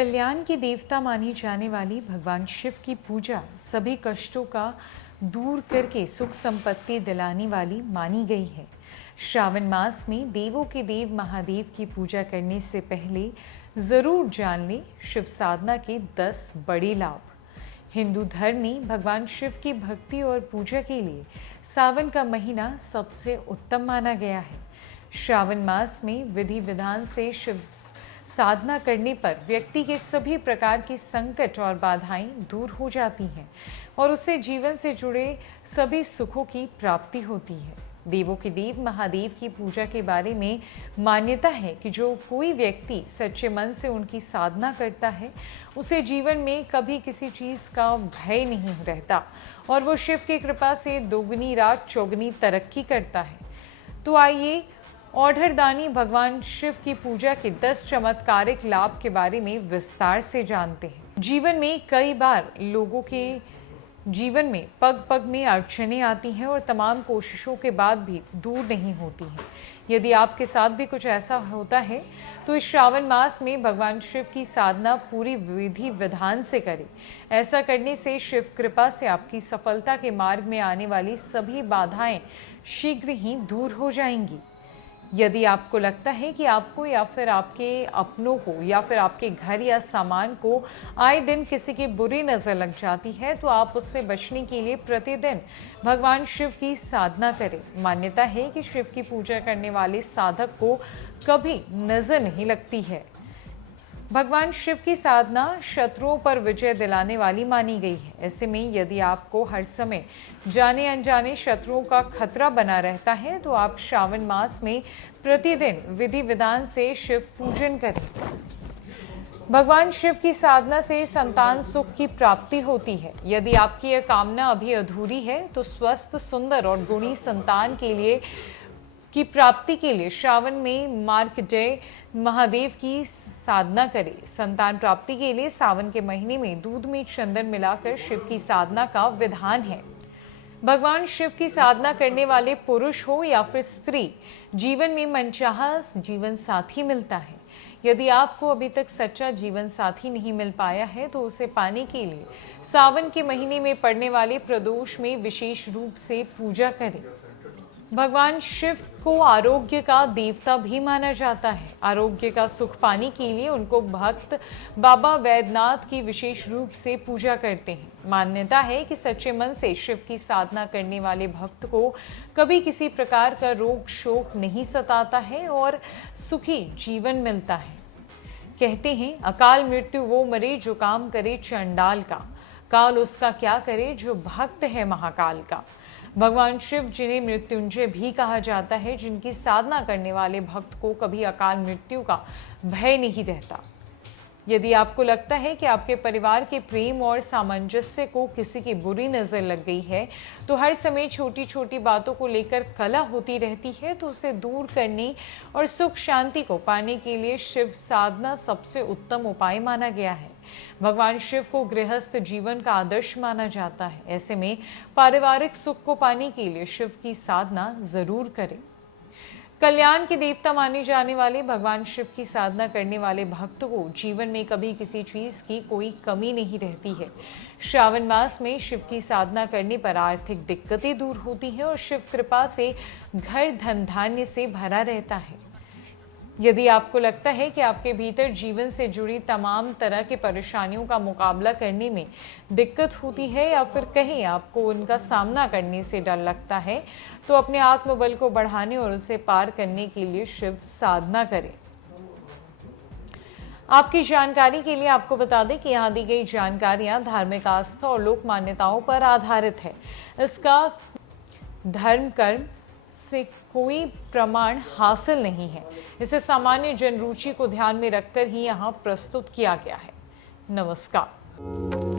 कल्याण की देवता मानी जाने वाली भगवान शिव की पूजा सभी कष्टों का दूर करके सुख संपत्ति दिलाने वाली मानी गई है। श्रावण मास में देवों के देव महादेव की पूजा करने से पहले जरूर जान लें शिव साधना के 10 बड़े लाभ। हिंदू धर्म में भगवान शिव की भक्ति और पूजा के लिए सावन का महीना सबसे उत्तम माना गया है। श्रावण मास में विधि विधान से शिव साधना करने पर व्यक्ति के सभी प्रकार के संकट और बाधाएं दूर हो जाती हैं और उससे जीवन से जुड़े सभी सुखों की प्राप्ति होती है। देवों के देव महादेव की पूजा के बारे में मान्यता है कि जो कोई व्यक्ति सच्चे मन से उनकी साधना करता है उसे जीवन में कभी किसी चीज़ का भय नहीं रहता और वो शिव की कृपा से दोगुनी रात चौगुनी तरक्की करता है। तो आइए औढ़रदानी भगवान शिव की पूजा के 10 चमत्कारिक लाभ के बारे में विस्तार से जानते हैं। जीवन में कई बार लोगों के जीवन में पग पग में अड़चनें आती हैं और तमाम कोशिशों के बाद भी दूर नहीं होती हैं। यदि आपके साथ भी कुछ ऐसा होता है तो इस श्रावण मास में भगवान शिव की साधना पूरी विधि विधान से करें। ऐसा करने से शिव कृपा से आपकी सफलता के मार्ग में आने वाली सभी बाधाएं शीघ्र ही दूर हो जाएंगी। यदि आपको लगता है कि आपको या फिर आपके अपनों को या फिर आपके घर या सामान को आए दिन किसी की बुरी नज़र लग जाती है तो आप उससे बचने के लिए प्रतिदिन भगवान शिव की साधना करें। मान्यता है कि शिव की पूजा करने वाले साधक को कभी नज़र नहीं लगती है। भगवान शिव की साधना शत्रुओं पर विजय दिलाने वाली मानी गई है। ऐसे में यदि आपको हर समय जाने अनजाने शत्रुओं का खतरा बना रहता है तो आप श्रावण मास में प्रतिदिन विधि विधान से शिव पूजन करें। भगवान शिव की साधना से संतान सुख की प्राप्ति होती है। यदि आपकी यह कामना अभी अधूरी है तो स्वस्थ, सुंदर और गुणी संतान के लिए की प्राप्ति के लिए श्रावण में मार्कंडेय महादेव की साधना करें। संतान प्राप्ति के लिए सावन के महीने में दूध में चंदन मिलाकर शिव की साधना का विधान है। भगवान शिव की साधना करने वाले पुरुष हो या फिर स्त्री, जीवन में मनचाहा जीवन साथी मिलता है। यदि आपको अभी तक सच्चा जीवन साथी नहीं मिल पाया है तो उसे पाने के लिए सावन के महीने में पड़ने वाले प्रदोष में विशेष रूप से पूजा करें। भगवान शिव को आरोग्य का देवता भी माना जाता है। आरोग्य का सुख पाने के लिए उनको भक्त बाबा वैद्यनाथ की विशेष रूप से पूजा करते हैं। मान्यता है कि सच्चे मन से शिव की साधना करने वाले भक्त को कभी किसी प्रकार का रोग शोक नहीं सताता है और सुखी जीवन मिलता है। कहते हैं अकाल मृत्यु वो मरे जो काम करे चंडाल का, काल उसका क्या करे जो भक्त है महाकाल का। भगवान शिव जिन्हें मृत्युंजय भी कहा जाता है, जिनकी साधना करने वाले भक्त को कभी अकाल मृत्यु का भय नहीं रहता। यदि आपको लगता है कि आपके परिवार के प्रेम और सामंजस्य को किसी की बुरी नज़र लग गई है तो हर समय छोटी छोटी बातों को लेकर कलह होती रहती है तो उसे दूर करने और सुख शांति को पाने के लिए शिव साधना सबसे उत्तम उपाय माना गया है। भगवान शिव को गृहस्थ जीवन का आदर्श माना जाता है। ऐसे में पारिवारिक सुख को पाने के लिए शिव की साधना जरूर करें। कल्याण के देवता माने जाने वाले भगवान शिव की साधना करने वाले भक्त को जीवन में कभी किसी चीज की कोई कमी नहीं रहती है। श्रावण मास में शिव की साधना करने पर आर्थिक दिक्कतें दूर होती हैं और शिव कृपा से घर धन धान्य से भरा रहता है। यदि आपको लगता है कि आपके भीतर जीवन से जुड़ी तमाम तरह के परेशानियों का मुकाबला करने में दिक्कत होती है या फिर कहीं आपको उनका सामना करने से डर लगता है तो अपने आत्मबल को बढ़ाने और उसे पार करने के लिए शिव साधना करें। आपकी जानकारी के लिए आपको बता दें कि यहाँ दी गई जानकारियाँ धार्मिक आस्था और लोक मान्यताओं पर आधारित है। इसका धर्म कर्म से कोई प्रमाण हासिल नहीं है। इसे सामान्य जनरुचि को ध्यान में रखकर ही यहाँ प्रस्तुत किया गया है। नमस्कार।